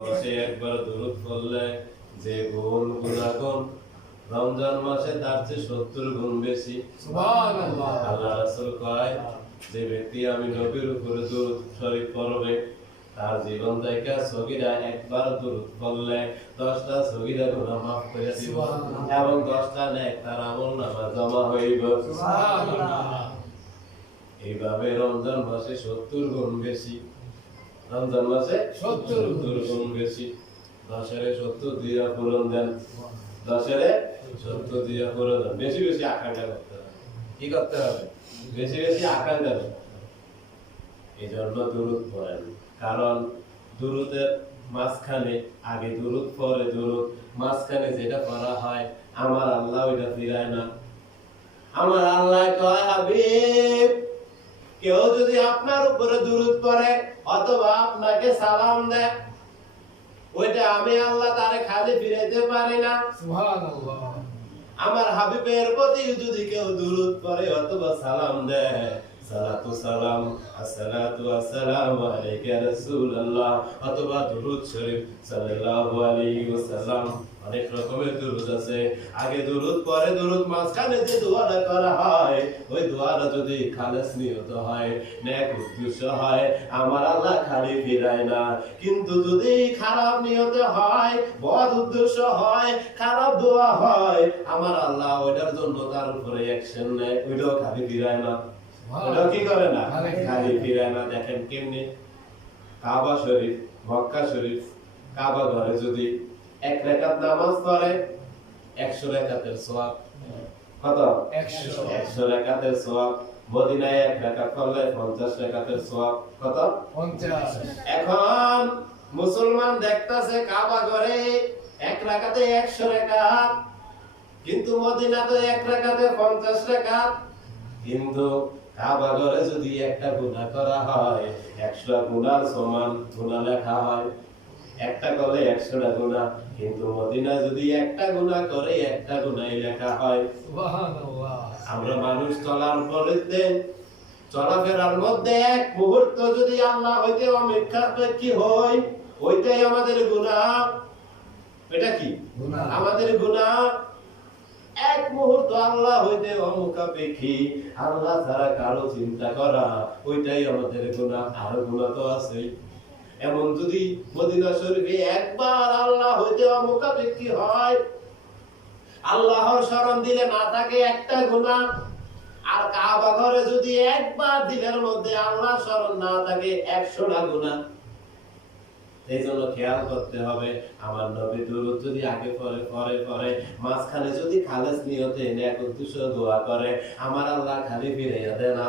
মাসে একবার দরুদ পড়লে যে গুণ গুণাগুণ রমজান মাসে তার চেয়ে সত্তর গুণ বেশি। আল্লাহ রাসূল কয় যে ব্যক্তি আমি নবীর উপরে দরুদ শরীফ পড়বে তার জীবন থেকে সগীরা একবার দরুদ পড়লে দশটা সগীরা গুনাহ মাফ করে দিব এবং দশটা নেক তার আমল নামা জমা হইব। এইভাবে রমজান মাসে সত্তর গুণ বেশি। রমজান মাসে 70 সত্তর গুণ বেশি। দশেরে সত্তর দিয়া পূরণ দেন। দশেরে সত্তর দিয়া পূরণ দেন। বেশি বেশি আকাঙ্ক্ষা করতে হবে। কি করতে হবে? বেশি বেশি আকাঙ্ক্ষা করতে হবে। এই জন্য দুরুদ পড়েন। কারণ দুরুদের মাঝখানে আগে দুরুদ পরে দুরুদ। মাঝখানে যেটা করা হয় আমার আল্লাহ ওইটা ফিরায় না। আমার আল্লাহ কয় হাবিব কেউ যদি আপনার উপরে দুরুদ পড়ে অথবা আপনাকে সালাম দেয় ওইটা আমি আল্লাহ তারে খালি ফিরাইতে পারি না। আমার হাবিবের প্রতি যদি কেউ দুরুদ পরে অথবা সালাম দেয় সালাতু সালাম, আসসালাতু আসসালামু আলাইকা রাসূলুল্লাহ। অথবা দুরুদ শরীফ সাল্লাল্লাহু আলাইহি ওয়াসাল্লাম। অনেক রকমের দুরুদ আছে। আগে দুরুদ, পরে দুরুদ, মাঝখানে যে দোয়াটা করা হয়, ওই দোয়াটা যদি খালেস নিয়ত হয়, নেক উদ্দেশ্য হয়, আমার আল্লাহ খালি ফিরায় না। কিন্তু যদি খারাপ নিয়ত হয়, বদ উদ্দেশ্য হয়, খারাপ দোয়া হয়, আমার আল্লাহ ওইটার জন্য তার উপরে অ্যাকশন নেয়, ওইটাও খালি ফিরায় না। ওটাও কি করে না? খালি ফিরায় না। দেখেন কেমনি। কাবা শরীফ মক্কা শরীফ কাবা ঘরে যদি এক রেখাত নামাজ পড়ে একশো রেখাতের সোয়াব কত? একশো। রেখাতের সোয়াব মদিনায় এক রেখাত করলে পঞ্চাশ রেখাতের সোয়াব কত? 50 এখন মুসলমান দেখতাছে কাবা ঘরে এক রাকাতে একশো রেখাত কিন্তু মদিনাতে এক রাকাতে পঞ্চাশ রেখাত। কিন্তু কাবা ঘরে যদি একটা গুনাহ করা হয় গুনার সমান গুনাহ লেখা হয়। একটা করলে একশোটা গুনাহ কিন্তু মদিনায় যদি একটা গুনাহ করে একটা গুনাই লেখা হয়। আমরা মানুষ চলার পরিতে চলাফেরার মধ্যে এক মুহূর্ত যদি আল্লাহ হইতে অপেক্ষাপেক্ষী হই ওইটাই আমাদের গুনাহ। এটা কি। আমাদের এক মুহূর্ত আল্লাহ হইতে অমুখাপেক্ষী। আল্লাহ ছাড়া কারও চিন্তা করা, ওইটাই আমাদের গুনাহ। আর গুনাহ তো আছে এমন যদি মদিনা শরীফে একবার আল্লাহ হইতে অমুখাপেক্ষী হয়, আল্লাহর স্মরণ দিলে না থাকে একটা গুণা আর কাবা ঘরে যদি একবার দিলের মধ্যে আল্লাহ স্মরণ না থাকে, একশোটা গুণা এই জন্য খেয়াল করতে হবে, আমার নবী দুরুদ যদি আগে পরে পরে পরে, মাঝখানে যদি খালেজ নিয়তে এক উদ্দেশ্য দোয়া করে, আমার আল্লাহ খালি ফিরে দেয় না।